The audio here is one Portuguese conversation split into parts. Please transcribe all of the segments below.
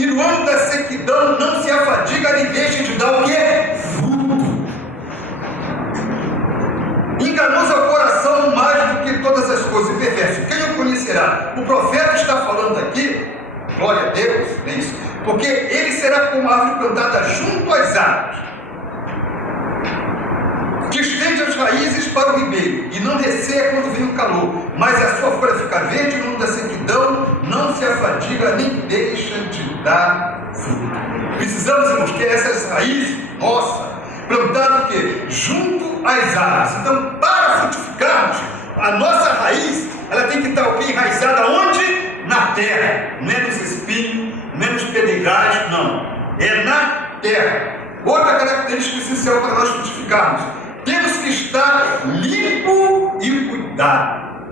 e no ano da sequidão não se afadiga nem deixa de dar o quê? Fruto. Enganoso é o coração mais do que todas as coisas, e perverso. Quem o conhecerá? O profeta está falando aqui, glória a Deus, é isso, porque ele será como a árvore plantada junto às águas, que estende as raízes para o ribeiro, e não receia quando vem o calor, mas a sua folha fica verde, no ano da sequidão não se afadiga nem deixa de dar fruto. Precisamos, irmãos, ter essas raízes, plantado o quê? Junto às águas. Então, para frutificarmos, a nossa raiz, ela tem que estar o quê? Enraizada onde? Na terra. Não é nos espinhos, não é nos pedregais, não. É na terra. Outra característica essencial para nós frutificarmos: temos que estar limpo e cuidado.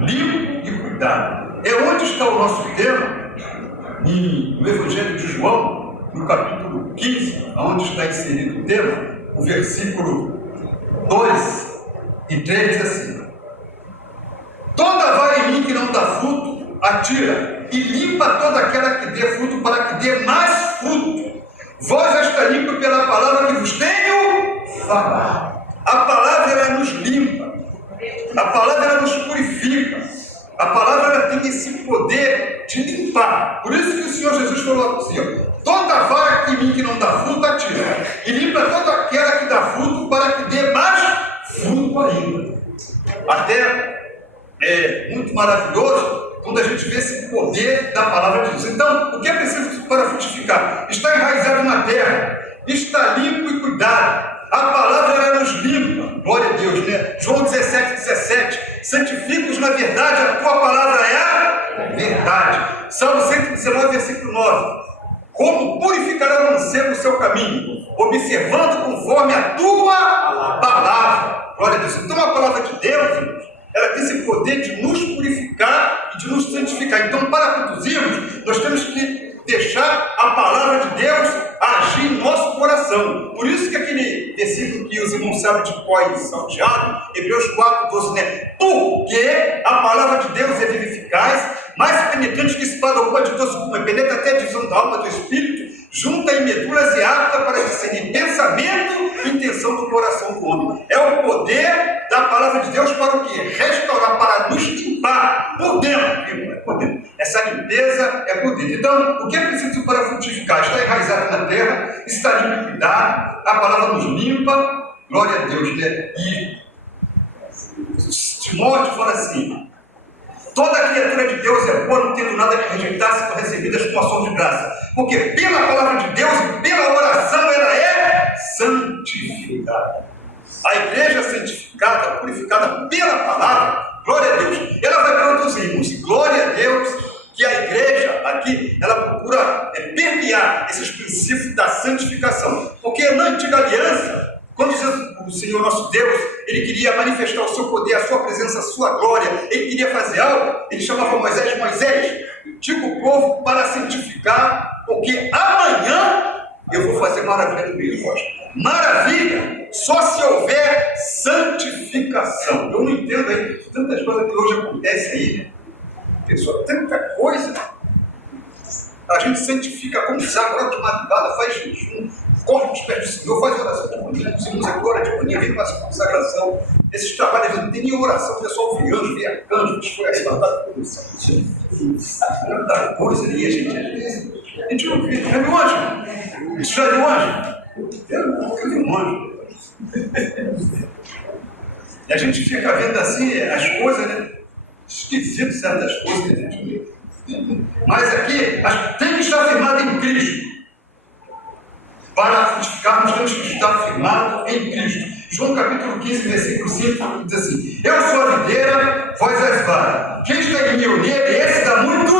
Limpo e cuidado. É onde está o nosso tema? No Evangelho de João, no capítulo 15, onde está inserido o tema, o versículo 2 e 3 diz assim: toda vara em mim que não dá fruto, atira, e limpa toda aquela que dê fruto, para que dê mais fruto. Vós já está limpo pela palavra que vos tenho falado. A palavra, ela nos limpa, a palavra, ela nos purifica, a palavra, ela tem esse poder de limpar. Por isso que o Senhor Jesus falou assim: toda vara em mim que não dá fruto, atira, e limpa toda aquela que dá fruto, para que dê mais fruto ainda. Até é muito maravilhoso quando a gente vê esse poder da palavra de Deus. Então, o que é preciso para frutificar? Está enraizado na terra, está limpo e cuidado. A palavra, ela nos limpa, glória a Deus, né? João 17, santifica-os na verdade, a tua palavra é a verdade. Salmo 119, versículo 9: como purificará o mancebo o seu caminho, observando conforme a tua palavra. Glória a Deus. Então, a palavra de Deus, irmãos, ela tem esse poder de nos purificar e de nos santificar. Então, para conduzirmos, nós temos que deixar a palavra de Deus agir em nosso coração. Por isso que aquele versículo que os irmãos sabem de cor e salteado, Hebreus 4:12, né? Porque a palavra de Deus é viva e eficaz, mais penetrante que espada ou de doce gume, penetra até a divisão da alma do espírito, junta em medulas e apta para discernir pensamento e intenção do coração do homem. É o poder da palavra de Deus para o quê? Restaurar, para nos limpar por dentro. Por dentro. Essa limpeza é por dentro. Então, o que é preciso para frutificar? Está enraizado na terra, está limpo e cuidado, a palavra nos limpa, glória a Deus, né? E Timóteo fala assim: toda criatura de Deus é boa, não tendo nada que rejeitar, se for recebidas com ação de graça. Porque pela palavra de Deus e pela oração ela é santificada. A igreja santificada, purificada pela palavra, glória a Deus, ela vai produzir, irmãos, glória a Deus, que a igreja aqui, ela procura permear esses princípios da santificação. Porque na antiga aliança, quando o Senhor nosso Deus, ele queria manifestar o seu poder, a sua presença, a sua glória, ele queria fazer algo, ele chamava Moisés: Moisés, diga o povo para santificar, porque amanhã eu vou fazer maravilha no meio de vós. Maravilha só se houver santificação. Eu não entendo aí tantas coisas que hoje acontecem aí, né? Pessoal, tanta coisa. A gente santifica, consagra, hora de madrugada, faz jejum, corre nos pés do Senhor, faz oração de manhã, os irmãos aqui, hora de manhã, vem para essa consagração. Esses trabalhos não tem nem oração, o pessoal vê anjo, vê arcanjo, desconhece batata, tanta coisa ali, a gente às vezes, a gente não vê. Já viu anjo? Isso já viu anjo? Eu nunca vi um anjo. E a gente fica vendo assim as coisas, né? Esquisito certas coisas que a gente vê. Mas aqui, tem que estar firmado em Cristo. Para frutificarmos, temos que estar firmado em Cristo. João capítulo 15, versículo 5, diz assim: eu sou a videira, vós as varas. Quem está em mim ou nele, esse dá muito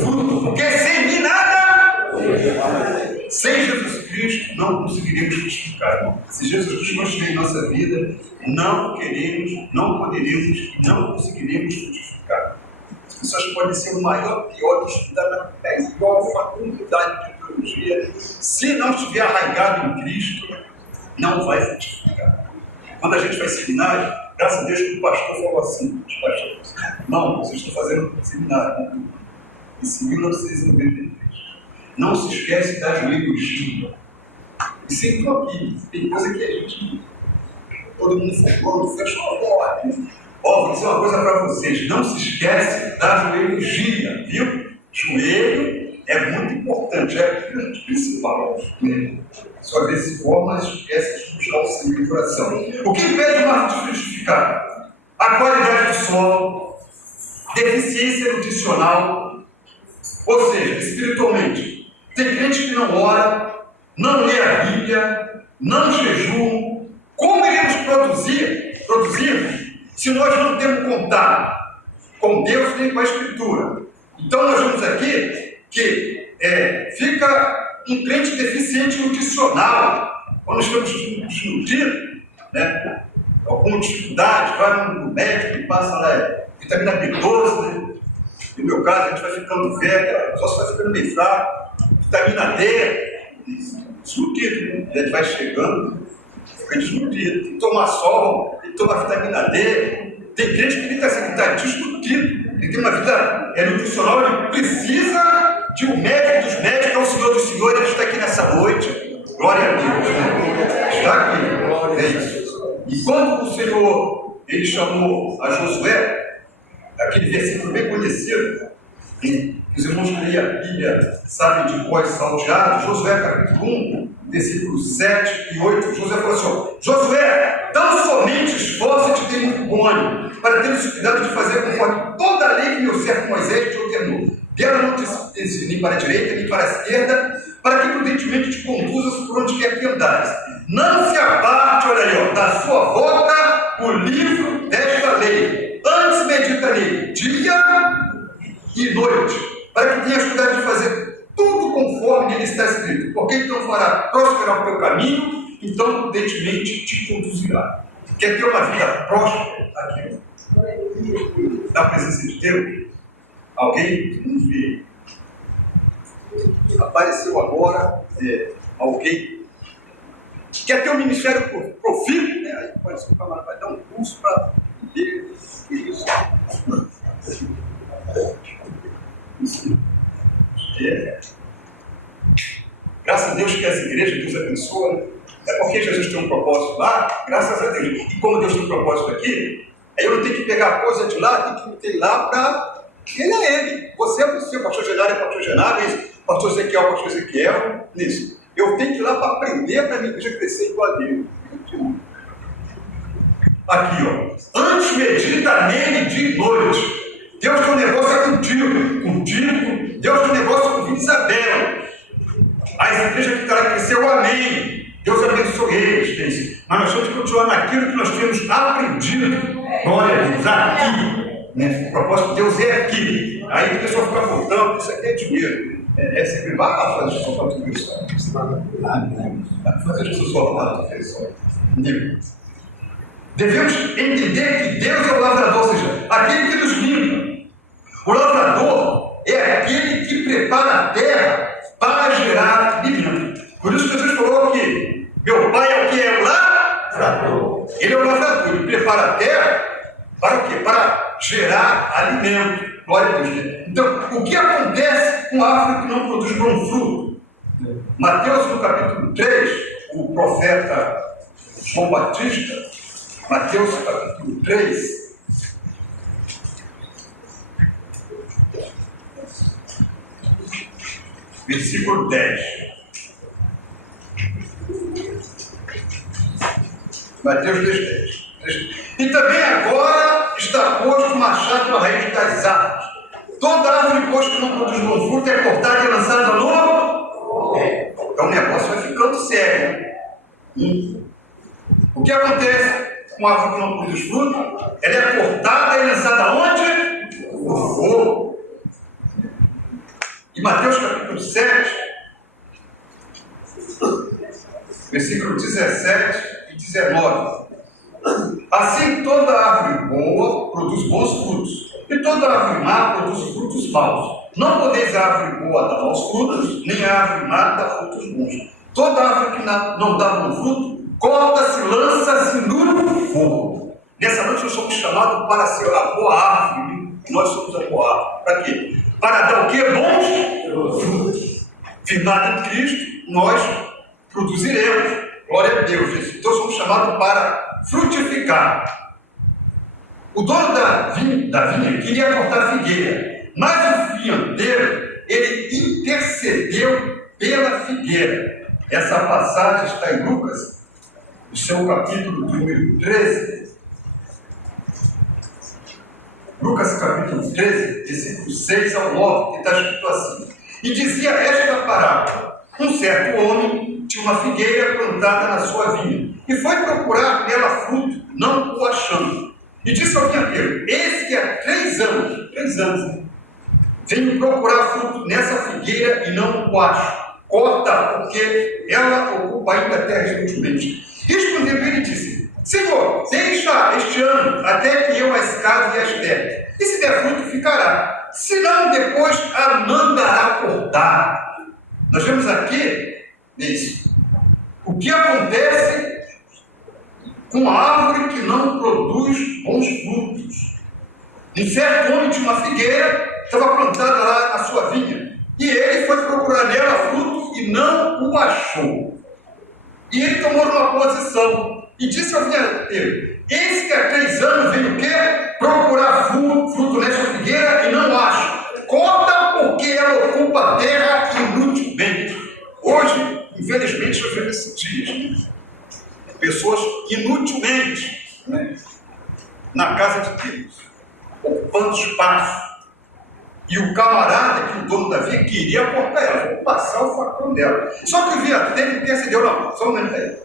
fruto. Porque sem mim nada, sem Jesus Cristo, não conseguiremos frutificar, irmão. Se Jesus Cristo não estiver em nossa vida, não queremos, não poderemos e não conseguiremos frutificar. As pessoas podem ser o maior, pior, estudar na melhor faculdade de teologia. Se não estiver arraigado em Cristo, não vai frutificar. Quando a gente faz seminário, graças a Deus que o pastor falou assim: os pastores, não, vocês estão fazendo seminário, né? Isso em 1993. Não se esquece da joelhos. E sempre estou aqui. Tem coisa que a gente... Todo mundo falando, fecha a porta. Ó, vou dizer uma coisa para vocês. Não se esquece da joelhos, viu? Joelho é muito importante. É o principal. Né? Só dessa forma, esquece de puxar o sangue do coração. O que impede uma árvore de frutificar? A qualidade do solo, deficiência nutricional, ou seja, espiritualmente. Tem gente que não ora, não lê a Bíblia, não jejum. Como iremos produzir se nós não temos contato com Deus nem com a Escritura? Então nós vemos aqui que fica um crente deficiente nutricional. Quando estamos desnutridos, né? Alguma dificuldade, vai no médico e passa lá vitamina B12, né? No meu caso, a gente vai ficando velho, só vai ficando meio fraco, vitamina D, desnutrido, né? A gente vai chegando, fica desnutrido, tem que tomar sol, tem que tomar vitamina D. Tem crente que está desnutrido, ele tem uma vida nutricional, ele precisa de um médico dos médicos, que é o Senhor dos Senhores, ele está aqui nessa noite. Glória a Deus, né? Está aqui, é isso. E quando o Senhor, ele chamou a Josué, aquele versículo bem conhecido, que os irmãos que leem a Bíblia sabem de cor salteado, Josué capítulo 1, versículos 7 e 8, Josué falou assim: Josué, tão somente esforça-te e tem muito bom ânimo, para teres o cuidado de fazer conforme toda a lei que meu servo Moisés te ordenou. Dela não te desvie nem para a direita, nem para a esquerda, para que prudentemente te conduzas por onde quer que andares. Não se aparte, olha aí, ó, da sua boca o livro desta lei. Antes medita nele, dia e noite, para que tenhas cuidado de fazer tudo conforme ele está escrito. Porque então fará prosperar o teu caminho, então prudentemente te conduzirá. Quer ter uma vida próspera aqui, na presença de Deus? Alguém nos vê? Apareceu agora alguém que quer ter um ministério profícuo, né? Aí pode ser que o camarada vai dar um curso para ver que isso. Graças a Deus que as igrejas, Deus abençoa, né? É porque Jesus tem um propósito lá, graças a Deus. E como Deus tem um propósito aqui, aí eu não tenho que pegar a coisa de lá, tenho que meter lá para... Ele é ele. Você é você, pastor Genário é pastor Genário, isso. Pastor Ezequiel, isso. Eu tenho que ir lá para aprender para a minha igreja crescer igual a Deus. Aqui, ó. Antes medita nele de noite. Deus tem um negócio contigo. Deus tem um negócio com Vila Isabel. As igrejas que estarão cresceu, amém. Deus abençoe eles. Mas nós temos que continuar naquilo que nós temos aprendido. Glória a Deus, aqui. Né? O propósito de Deus é aqui. Aí a pessoa fica voltando, isso aqui é dinheiro. É sempre barato fazer isso para tudo isso. Fazer isso só para devemos entender que Deus é o lavrador, ou seja, aquele que nos limpa. O lavrador é aquele que prepara a terra para gerar alimento. Por isso que Jesus falou que meu pai é o que é o lavrador. Ele é o lavrador, ele prepara a terra para o quê? Para gerar alimento. Glória a Deus. Então, o que acontece com a árvore que não produz bom fruto? Mateus, no capítulo 3, o profeta João Batista, Mateus, capítulo 3, versículo 10. Mateus 3:10. E também agora está posto o machado na raiz das árvores. Toda árvore posta que não produz bom fruto é cortada e lançada no... Então o negócio vai ficando sério. O que acontece com a árvore que não produz fruto? Ela é cortada e lançada onde? No fogo. Em Mateus capítulo 7, versículo 17 e 19. Assim toda árvore boa produz bons frutos, e toda árvore má produz frutos maus. Não podeis a árvore boa dar maus frutos, nem a árvore má dar frutos bons. Toda árvore que não dá bom fruto, corta-se, lança-se no fogo. Nessa noite nós somos chamados para ser a boa árvore. Nós somos a boa árvore. Para quê? Para dar o quê? Bons frutos. Firmado em Cristo, nós produziremos. Glória a Deus. Então somos chamados para frutificar. O dono da vinha queria cortar a figueira, mas o vinhadeiro, ele intercedeu pela figueira. Essa passagem está em Lucas, no seu capítulo número 13. Lucas capítulo 13, versículo 6 ao 9, que está escrito assim: e dizia esta parábola: um certo homem tinha uma figueira plantada na sua vinha, e foi procurar nela fruto, não o achando. E disse ao vinhadeiro: eis que há 3 anos, venho procurar fruto nessa figueira e não o acho. Corta, porque ela ocupa ainda a terra inutilmente. Respondeu ele e disse: Senhor, deixa este ano até que eu a escave e a estere. E se der fruto, ficará. Se não, depois a mandará cortar. Nós vemos aqui isso. O que acontece com a árvore que não produz bons frutos. Um certo homem tinha uma figueira, estava plantada lá na sua vinha, e ele foi procurar nela fruto e não o achou. E ele tomou uma posição e disse ao vinhadeiro: eis que há 3 anos venho o quê? Procurar fruto nesta figueira e não acho. Corta, porque ela ocupa a terra inutilmente. Hoje, infelizmente, nós vemos esses dias, pessoas inutilmente, na casa de Deus, ocupando espaço. E o camarada, que o dono da vinha, queria cortar ela, vou passar o facão dela. Só que o vinhadeiro intercedeu, não, só um momento aí.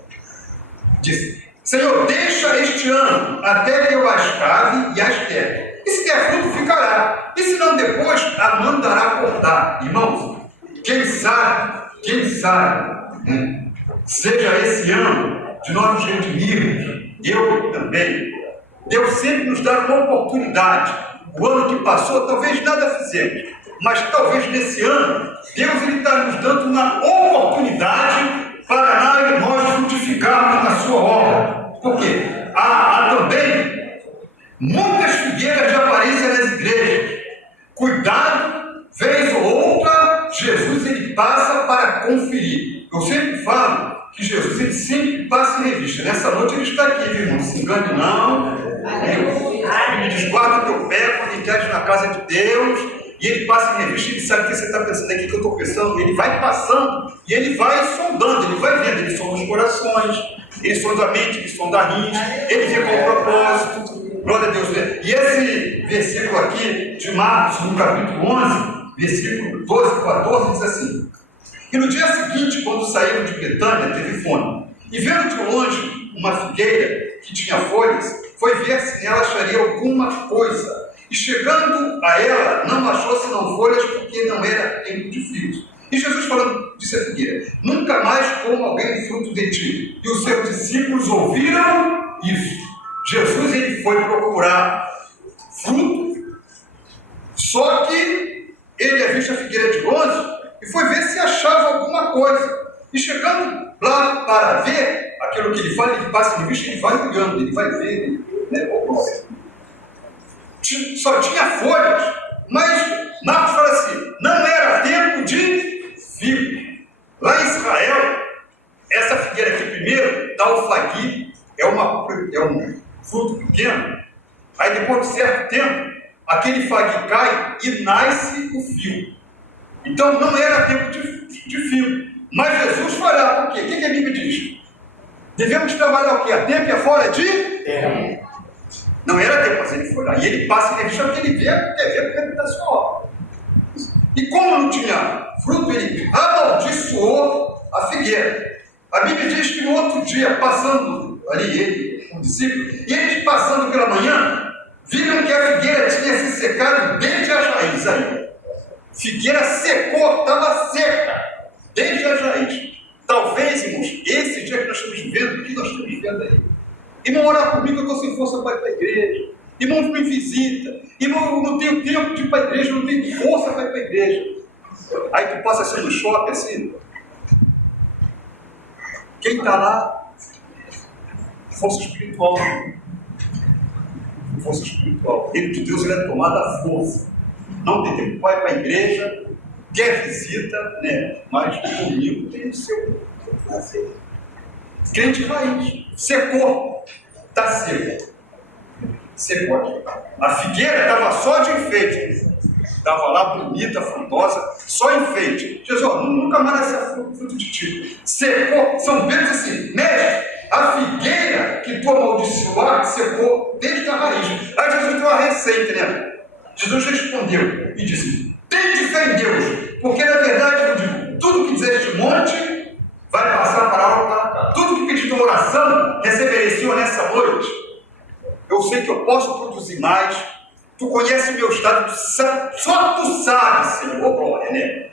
Disse: Senhor, deixa este ano até que eu a escave e a estere. E se der fruto, ficará. E se não, depois a mandará cortar. Irmãos, quem sabe, seja esse ano de nós nos redimirmos, eu também. Deus sempre nos dá uma oportunidade. O ano que passou, talvez nada fizemos, mas talvez nesse ano, Deus está nos dando uma oportunidade para nós frutificarmos na sua obra. Por quê? Há também muitas figueiras de aparência nas igrejas. Cuidado, vez ou outra, Jesus ele passa para conferir. Eu sempre falo que Jesus ele sempre passa em revista. Nessa noite ele está aqui, viu, irmão? Não se engane, não. Ele desguarda o teu pé quando entrares na casa de Deus, e ele passa em revista, ele sabe o que você está pensando aqui, que eu estou pensando, ele vai passando, e ele vai sondando, ele vai vendo, ele sonda os corações, ele sonda a mente, ele sonda a rins, ele vê qual o propósito, glória a Deus. E esse versículo aqui, de Marcos, no capítulo 11, versículo 12 e 14, diz assim: e no dia seguinte, quando saíram de Betânia, teve fome, e vendo de longe uma figueira que tinha folhas, foi ver se nela acharia alguma coisa. E chegando a ela, não achou senão folhas, porque não era tempo de figos. E Jesus falando, disse a figueira: nunca mais coma alguém fruto de ti. E os seus discípulos ouviram isso. Jesus ele foi procurar fruto, só que ele avista a figueira de longe e foi ver se achava alguma coisa. E chegando lá para ver aquilo que ele fala, ele passa em vista, ele vai olhando, ele vai ver, só tinha folhas, mas Marcos fala assim: não era tempo de figo. Lá em Israel, essa figueira aqui primeiro dá o flagui, é um fruto pequeno, aí depois de certo tempo, aquele flagui cai e nasce o figo. Então não era tempo de figo. Mas Jesus foi lá, por quê? O que a Bíblia diz? Devemos trabalhar o quê? A tempo e a fora de terra. Não era tempo, mas ele foi lá. E ele passa e ele chama que ele vê a da sua obra. E como não tinha fruto, ele amaldiçoou a figueira. A Bíblia diz que no outro dia, passando ali, ele, um discípulo, e eles passando pela manhã, viram que a figueira tinha se secado desde as raízes aí. Figueira secou, estava seca, desde as raízes. Talvez, irmãos, esse dia que nós estamos vivendo, o que nós estamos vivendo aí? Irmão, orar comigo, eu estou sem força para ir para a igreja. Irmão, me visita. Irmão, eu não tenho tempo de ir para a igreja, eu não tenho força para ir para a igreja. Aí tu passa assim no shopping, assim. Quem está lá? Força espiritual. Força espiritual. O reino de Deus ele é tomado à força. Não tem tempo para ir para a igreja. quer visita, né? Mas domingo tem o seu prazer. Crente raiz, secou, está seco. Secou. A figueira estava só de enfeite, estava lá bonita, frondosa, só enfeite. Jesus, nunca mais nasce fruto de ti. Secou. São Pedro diz assim: mestre, a figueira que tu amaldiçoar secou desde a raiz. Aí Jesus deu uma receita, né? Jesus respondeu e disse: tende fé em Deus, porque na verdade eu digo, tudo que dizer este monte vai passar para a para cá. Tudo que pedir de oração receberei, Senhor, nessa noite. Eu sei que eu posso produzir mais. Tu conheces o meu estado, só tu sabes, Senhor. Oh, glória, né?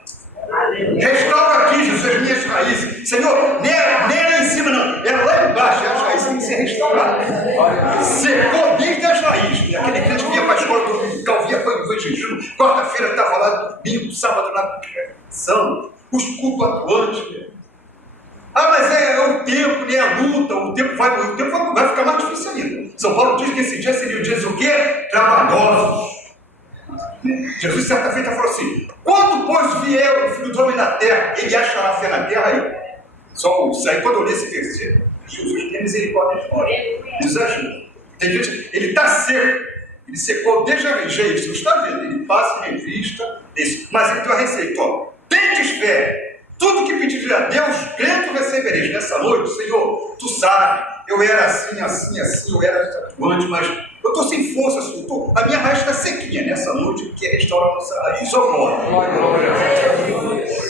Restaura aqui, Jesus, as minhas raízes. Senhor, nem é lá em cima, não. É lá embaixo, as raízes têm que ser restauradas. Secou desde as raízes. E aquele crente vinha para a escola dominical, via para o jejum. Quarta-feira estava lá, domingo, sábado na pregação. Os cultos atuantes. Mas é o tempo, né? A luta, o tempo vai ficar mais difícil ainda. São Paulo diz que esse dia seria o dia o quê? Trabalhosos. Jesus certa feita falou assim: quando pois vier o Filho do Homem na terra, ele achará fé na terra? Aí, só aí quando eu li esse versículo, Jesus tem misericórdia de nós, nos ajuda. Tem gente, ele está seco, ele secou desde a rejeição, Jesus está vendo, ele passa em revista isso, mas ele tem uma receita: ó, tendes fé. Tudo que pedir a Deus, crendo recebereis. Nessa noite, Senhor, tu sabe, eu era assim, eu era tatuante, mas eu estou sem força, Senhor. A minha raiz está sequinha nessa noite, que é restaurar a nossa raiz. Só glória.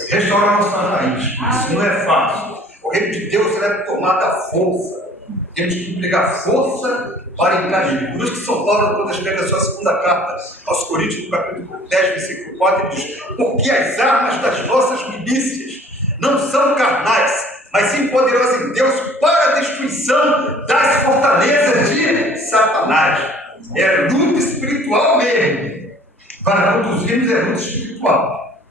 Restaurar a nossa raiz. Isso não é fácil. O reino de Deus é tomar da força. Temos que empregar força para encarar. Por isso que São Paulo, quando escreve a sua segunda carta aos Coríntios, no capítulo 10, versículo 4, ele diz: porque as armas das nossas milícias não são carnais, mas sim poderosas em Deus para a destruição das fortalezas de Satanás. É luta espiritual mesmo. Para conduzirmos é luta espiritual.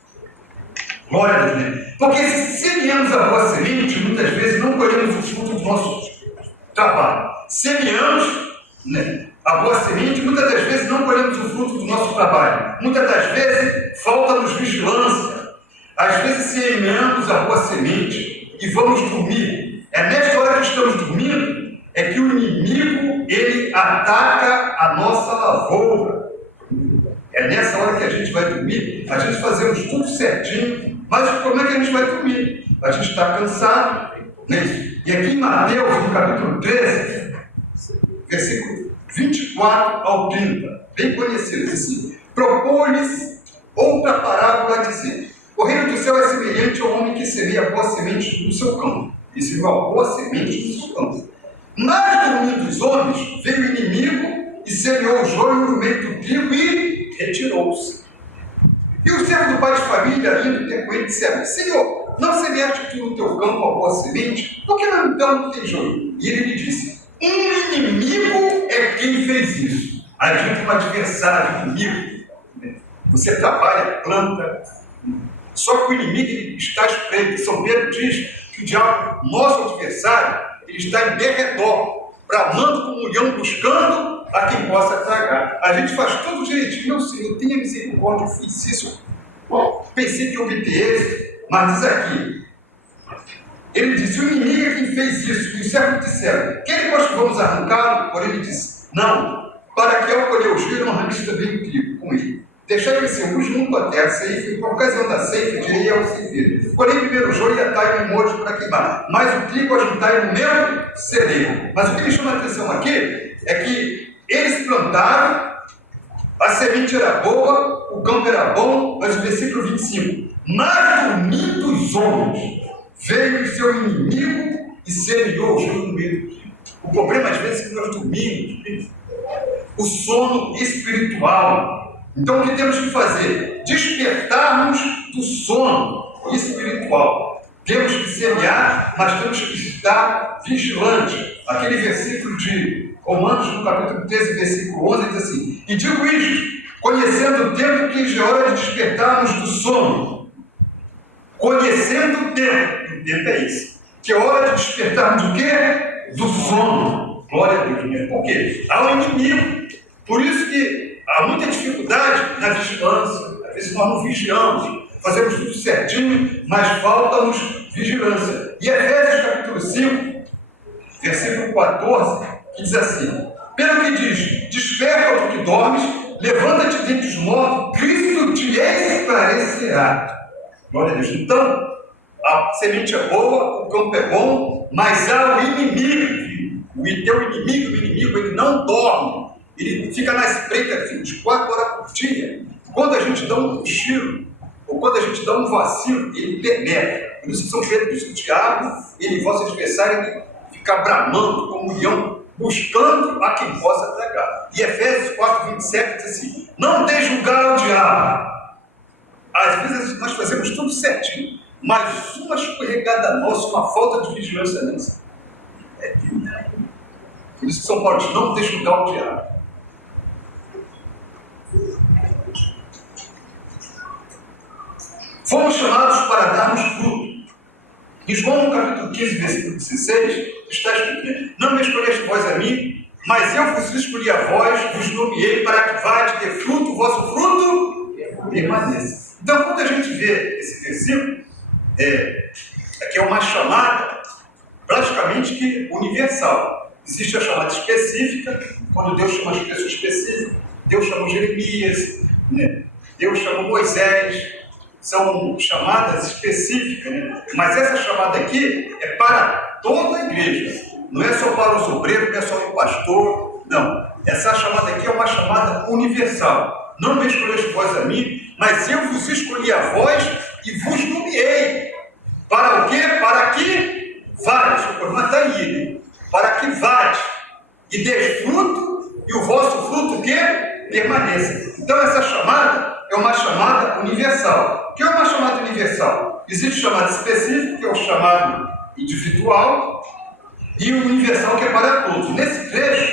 Glória a Deus, né? Porque se semeamos a boa semente, muitas vezes não colhemos o fruto do nosso trabalho. Semeamos, né, a boa semente, muitas das vezes não colhemos o fruto do nosso trabalho. Muitas das vezes falta-nos vigilância. Às vezes semeamos a boa semente e vamos dormir. É nesta hora que estamos dormindo é que o inimigo, ele ataca a nossa lavoura. É nessa hora que a gente vai dormir. A gente fazemos tudo certinho, mas como é que a gente vai dormir? A gente está cansado, né? E aqui em Mateus, no capítulo 13, versículo 24 ao 30, bem conhecido, diz assim: propôs-lhes outra parábola a dizer: o reino do céu é semelhante ao homem que semeia a boa semente no seu campo. E semeou a boa semente no seu campo. Mas dormindo os homens, veio o inimigo e semeou o joio no meio do trigo e retirou-se. E o servo do pai de família, indo ter com ele, disseram: Senhor, não semeaste tu no teu campo a boa semente? Por que não então tem joio? E ele lhe disse: um inimigo é quem fez isso. A gente tem um adversário inimigo. Você trabalha, planta. Só que o inimigo ele está espreito. São Pedro diz que o diabo, nosso adversário, ele está em derredor, bramando como um leão, buscando a quem possa tragar. A gente faz tudo direitinho. Meu Senhor, tenha misericórdia, eu fiz isso. Pensei que eu obter êxito, mas diz aqui. Ele disse: o inimigo é quem fez isso. E os servos disseram: quer depois que vamos arrancá-lo? Porém ele disse: não, para que ao colher o joio não arranque também o trigo com ele. Deixai ele ser junto até a ceifa, e por ocasião da ceifa direi ao ceifeiro: colhei primeiro o joio e atai-o em molhos para queimar, mas o trigo ajuntai no meu celeiro. Mas o que me chama a atenção aqui é que eles plantaram, a semente era boa, o campo era bom, mas o versículo 25: mas dormindo os homens, veio o seu inimigo e semeou o joio no meio do trigo. O problema às vezes é que nós dormimos, o sono espiritual. Então o que temos que fazer? Despertarmos do sono espiritual. Temos que semear, mas temos que estar vigilantes. Aquele versículo de Romanos, no capítulo 13, versículo 11, diz assim: e digo isto, conhecendo o tempo que é hora de despertarmos do sono. Conhecendo o tempo é esse. Que é hora de despertarmos do quê? Do sono. Glória a Deus. Por quê? Há um inimigo. Por isso que há muita dificuldade na vigilância. Às vezes nós não vigiamos. fazemos tudo certinho, mas falta-nos vigilância. E Efésios capítulo 5, versículo 14, que diz assim: pelo que diz, desperta do que dormes, levanta-te dentre os mortos, Cristo te esclarecerá. Glória a Deus. Então, a semente é boa, o campo é bom, mas há o inimigo. O teu inimigo, ele não dorme. Ele fica na espreita 24 horas por dia. Quando a gente dá um cochilo, ou quando a gente dá um vacilo, ele penetra. Por isso que São Pedro diz que o diabo, ele, vosso adversário, ele fica bramando como um leão, buscando a quem possa tragar. E Efésios 4, 27 diz assim: não deixe julgar o diabo. Às vezes nós fazemos tudo certinho, mas uma escorregada nossa, uma falta de vigilância nossa, é vida. Por isso que São Paulo diz: não deixe julgar o diabo. Fomos chamados para darmos fruto. Em João, no capítulo 15, versículo 16, está escrito: não me escolheste vós a mim, mas eu vos escolhi a vós, vos nomeei para que vade ter fruto, o vosso fruto permaneça. Então, quando a gente vê esse versículo, aqui é uma chamada praticamente que universal. Existe a chamada específica, quando Deus chama as pessoas específicas. Deus chamou Jeremias, né? Deus chamou Moisés. São chamadas específicas, né? Mas essa chamada aqui é para toda a igreja. Não é só para os obreiros, não é só para o pastor. Não. Essa chamada aqui é uma chamada universal. Não me escolheste vós a mim, mas eu vos escolhi a vós e vos nomeei. Para o quê? Para que vade. Mas está aí, né? Para que vade e dê fruto, e o vosso fruto o quê? Permaneça. Então essa chamada é uma chamada universal. O que é uma chamada universal? Existe o chamado específico, que é o chamado individual, e o universal, que é para todos. Nesse trecho,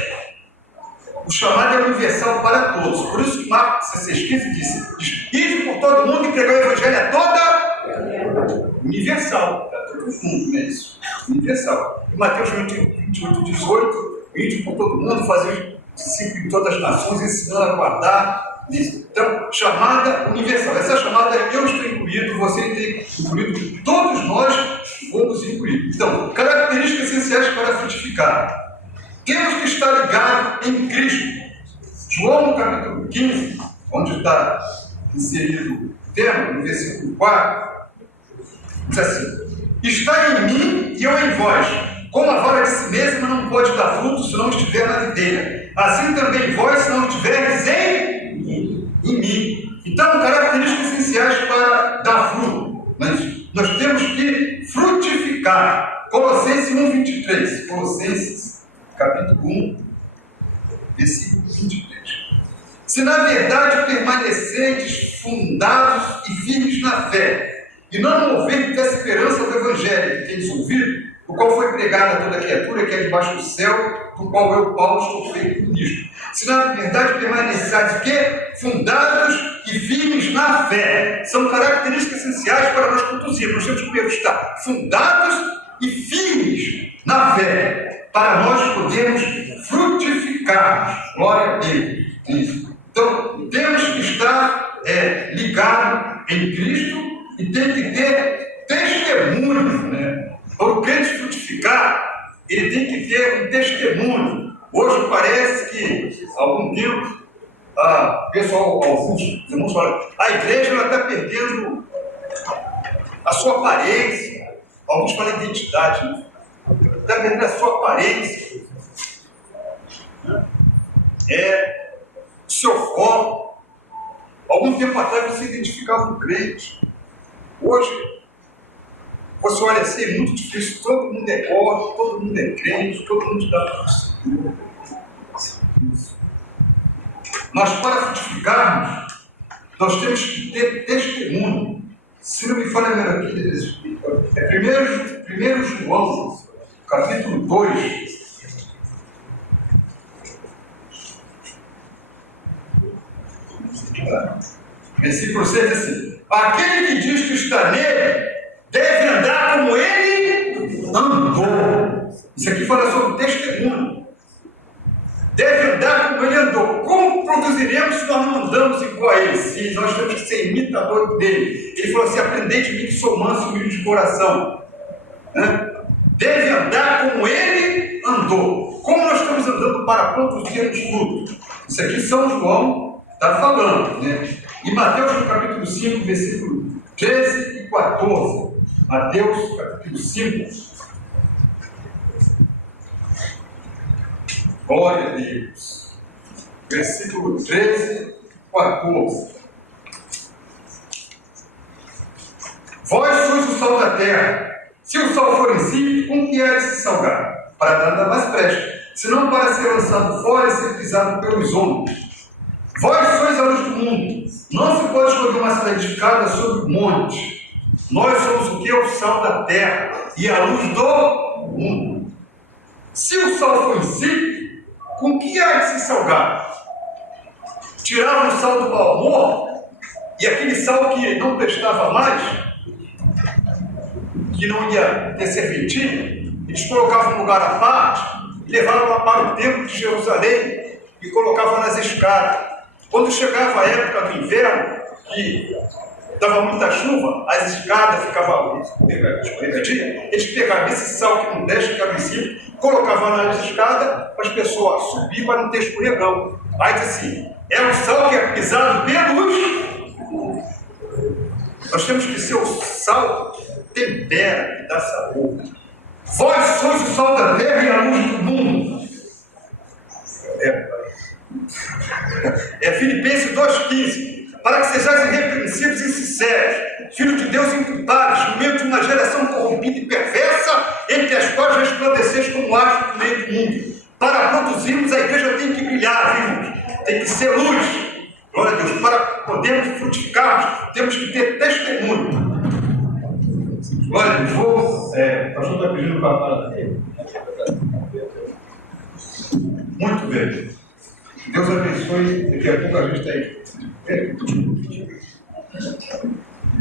o chamado é universal para todos. Por isso que Marcos 16,15 diz: ide por todo mundo e pregar o evangelho a toda universal. Para todo mundo, não é isso? Universal. E Mateus 28,18: ide por todo mundo, fazer discípulos em todas as nações, ensinando a guardar. Então, chamada universal. Essa chamada eu estou incluído, você tem incluído, todos nós fomos incluídos. Então, características essenciais para frutificar. Temos que estar ligados em Cristo. João, no capítulo 15, onde está inserido o tema, no versículo 4, diz assim: está em mim e eu em vós. Como a vara de si mesma não pode dar fruto se não estiver na videira, assim também vós, se não estiverdes em mim. Então, características essenciais para dar fruto. Nós temos que frutificar. Colossenses 1,23. Colossenses, capítulo 1, versículo 23. Se na verdade permanecerdes fundados e firmes na fé, e não moverdes da esperança do evangelho que tendes ouvido, o qual foi pregado a toda criatura que é debaixo do céu, do qual eu, Paulo, estou feito ministro. Se na verdade permanecerdes o quê? Fundados e firmes na fé. São características essenciais para nós conduzirmos. Nós temos que estar fundados e firmes na fé, para nós podermos frutificar. Glória a Deus. Isso. Então, temos que estar ligados em Cristo e tem que ter testemunho, né? Para o crente frutificar, ele tem que ter um testemunho. Hoje parece que, há algum tempo, pessoal, alguns irmãos falam, a igreja está perdendo a sua aparência. Alguns falam identidade, né? Está perdendo a sua aparência. Seu foco. Algum tempo atrás você identificava um crente. Hoje, você olha assim, é muito difícil, todo mundo é pobre, todo mundo é crente, todo mundo dá para o Senhor. Mas para frutificarmos, nós temos que ter testemunho. Se não me falha a memória aqui, é 1 João, capítulo 2. Versículo 6 diz assim: aquele que diz que está nele deve andar como ele andou. Isso aqui fala sobre testemunho. deve andar como ele andou. Como produziremos se nós não andamos igual a ele? Sim, nós temos que ser imitador dele. Ele falou assim: aprendei de mim que sou manso e humilde de coração. Deve andar como ele andou. Como nós estamos andando para produzirmos fruto? Isso aqui São João está falando, né? E Mateus, no capítulo 5, versículo 13 e 14. Mateus, capítulo 5. Glória a Deus. Versículo 13 e 14. Vós sois o sal da terra. Se o sal for insípido, com que há de se salgar? Para nada mais presta, senão para ser lançado fora e ser pisado pelos homens. Vós sois a luz do mundo. Não se pode escolher uma cidade edificada sobre o monte. Nós somos o que? O sal da terra e a luz do mundo. Se o sal for insípido, com que há de se salgar? Tiravam o sal do mau humor e aquele sal que não prestava mais, que não ia ter serventia, eles colocavam no lugar à parte e levavam lá para o templo de Jerusalém e colocavam nas escadas. Quando chegava a época do inverno, que dava muita chuva, as escadas ficavam escorregadias, eles pegavam esse sal que não deixa, que era insípido, colocavam nas escadas para as pessoas subir para não ter escorregão. Aí diz assim: é um sal que é pisado pelos. Nós temos que ser o sal que tempera, que dá sabor. Vós sois o sal da terra e a luz do mundo. Filipenses 2,15. Para que sejais irrepreensíveis e sinceros, filhos de Deus inculpáveis, no meio de uma geração corrompida e perversa, entre as quais resplandeceis como astros no meio do mundo. Para produzirmos, a igreja tem que brilhar, vimos? Tem que ser luz. Glória a Deus. Para podermos frutificar, temos que ter testemunho. Glória a Deus. O pastor está pedindo para falar. Muito bem. Deus abençoe. Daqui a pouco a gente está aí.